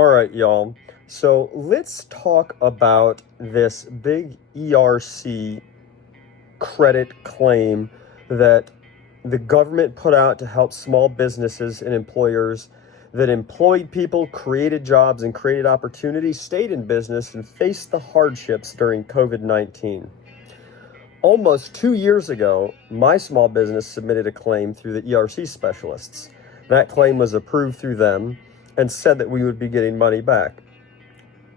All right, y'all. So let's talk about this big ERC credit claim that the government put out to help small businesses and employers that employed people, created jobs, and created opportunities, stayed in business, and faced the hardships during COVID-19. Almost 2 years ago, my small business submitted a claim through the ERC specialists. That claim was approved through them and said that we would be getting money back.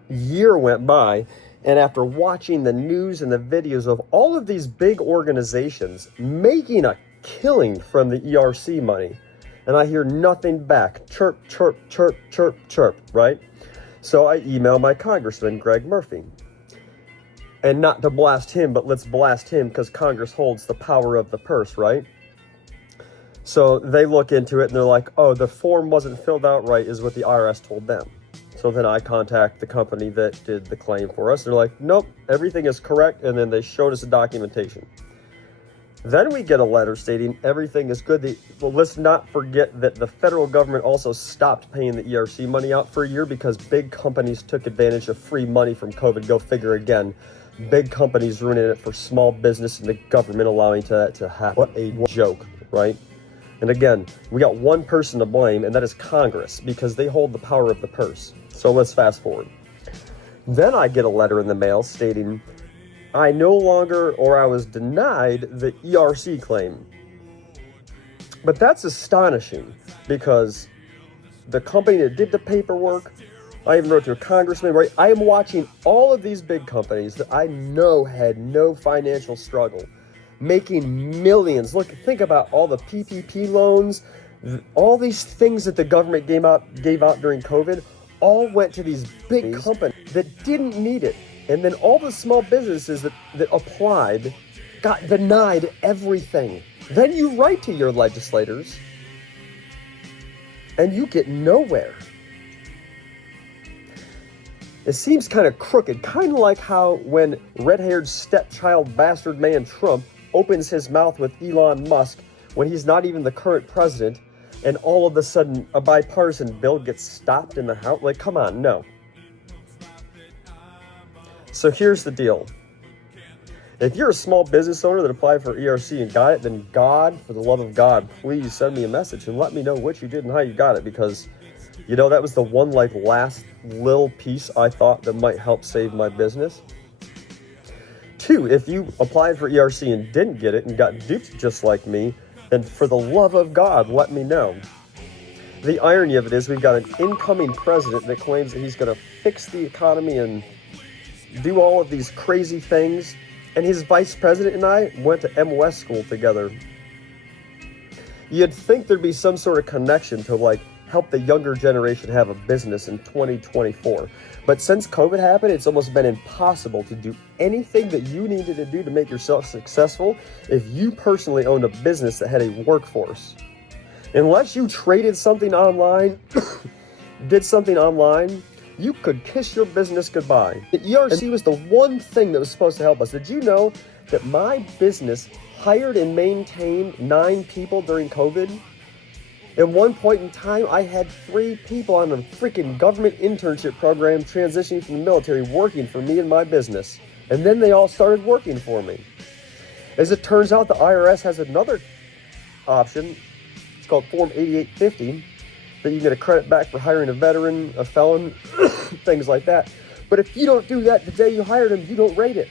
A year went by, and after watching the news and the videos of all of these big organizations making a killing from the ERC money, and I hear nothing back. Chirp, chirp, chirp, chirp, chirp, right? So I email my congressman, Greg Murphy. And not to blast him, but let's blast him because Congress holds the power of the purse, right? So they look into it and they're like, oh, the form wasn't filled out right, is what the IRS told them. So then I contact the company that did the claim for us. They're like, nope, everything is correct. And then they showed us the documentation. Then we get a letter stating everything is good. Well, let's not forget that the federal government also stopped paying the ERC money out for a year because big companies took advantage of free money from COVID. Go figure again. Big companies ruining it for small business and the government allowing that to happen. What a joke, right? And again, we got one person to blame, and that is Congress, because they hold the power of the purse. So let's fast forward. Then I get a letter in the mail stating I no longer, or I was denied the ERC claim. But that's astonishing because the company that did the paperwork, I even wrote to a congressman, right? I am watching all of these big companies that I know had no financial struggle, making millions. Look, think about all the PPP loans, all these things that the government gave out during COVID, all went to these big companies that didn't need it. And then all the small businesses that applied got denied everything. Then you write to your legislators and you get nowhere. It seems kind of crooked, kind of like how when red-haired stepchild bastard man Trump opens his mouth with Elon Musk when he's not even the current president, and all of a sudden a bipartisan bill gets stopped in the House. Like, come on, no. So here's the deal. If you're a small business owner that applied for ERC and got it, then God, for the love of God, please send me a message and let me know what you did and how you got it, because you know, that was the one last little piece I thought that might help save my business. 2, if you applied for ERC and didn't get it and got duped just like me, then for the love of God, let me know. The irony of it is we've got an incoming president that claims that he's going to fix the economy and do all of these crazy things, and his vice president and I went to MOS school together. You'd think there'd be some sort of connection to help the younger generation have a business in 2024. But since COVID happened, it's almost been impossible to do anything that you needed to do to make yourself successful if you personally owned a business that had a workforce. Unless you traded something online, did something online, you could kiss your business goodbye. The ERC was the one thing that was supposed to help us. Did you know that my business hired and maintained 9 people during COVID? At one point in time, I had 3 people on a freaking government internship program transitioning from the military working for me and my business. And then they all started working for me. As it turns out, the IRS has another option. It's called Form 8850, that you get a credit back for hiring a veteran, a felon, things like that. But if you don't do that the day you hired them, you don't rate it.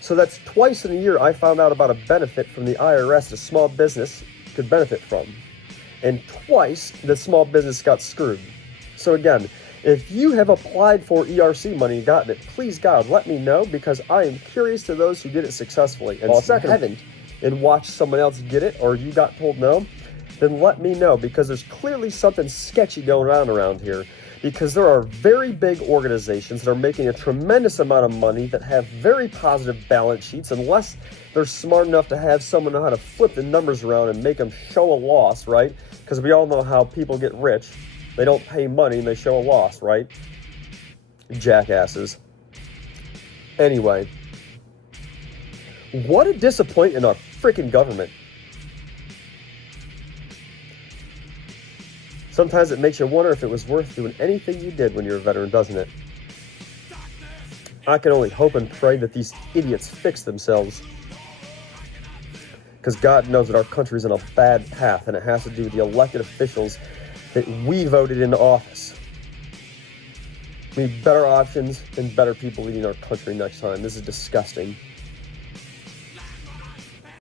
So that's twice in a year I found out about a benefit from the IRS a small business could benefit from. And twice the small business got screwed. So again, if you have applied for ERC money and gotten it, please God, let me know, because I am curious to those who did it successfully. And if you haven't and watched someone else get it, or you got told no, then let me know, because there's clearly something sketchy going on around here. Because there are very big organizations that are making a tremendous amount of money that have very positive balance sheets, unless they're smart enough to have someone know how to flip the numbers around and make them show a loss, right? Because we all know how people get rich. They don't pay money and they show a loss, right? Jackasses. Anyway, what a disappointment in our freaking government. Sometimes it makes you wonder if it was worth doing anything you did when you're a veteran, doesn't it? I can only hope and pray that these idiots fix themselves. Because God knows that our country's on a bad path, and it has to do with the elected officials that we voted into office. We need better options and better people leading our country next time. This is disgusting.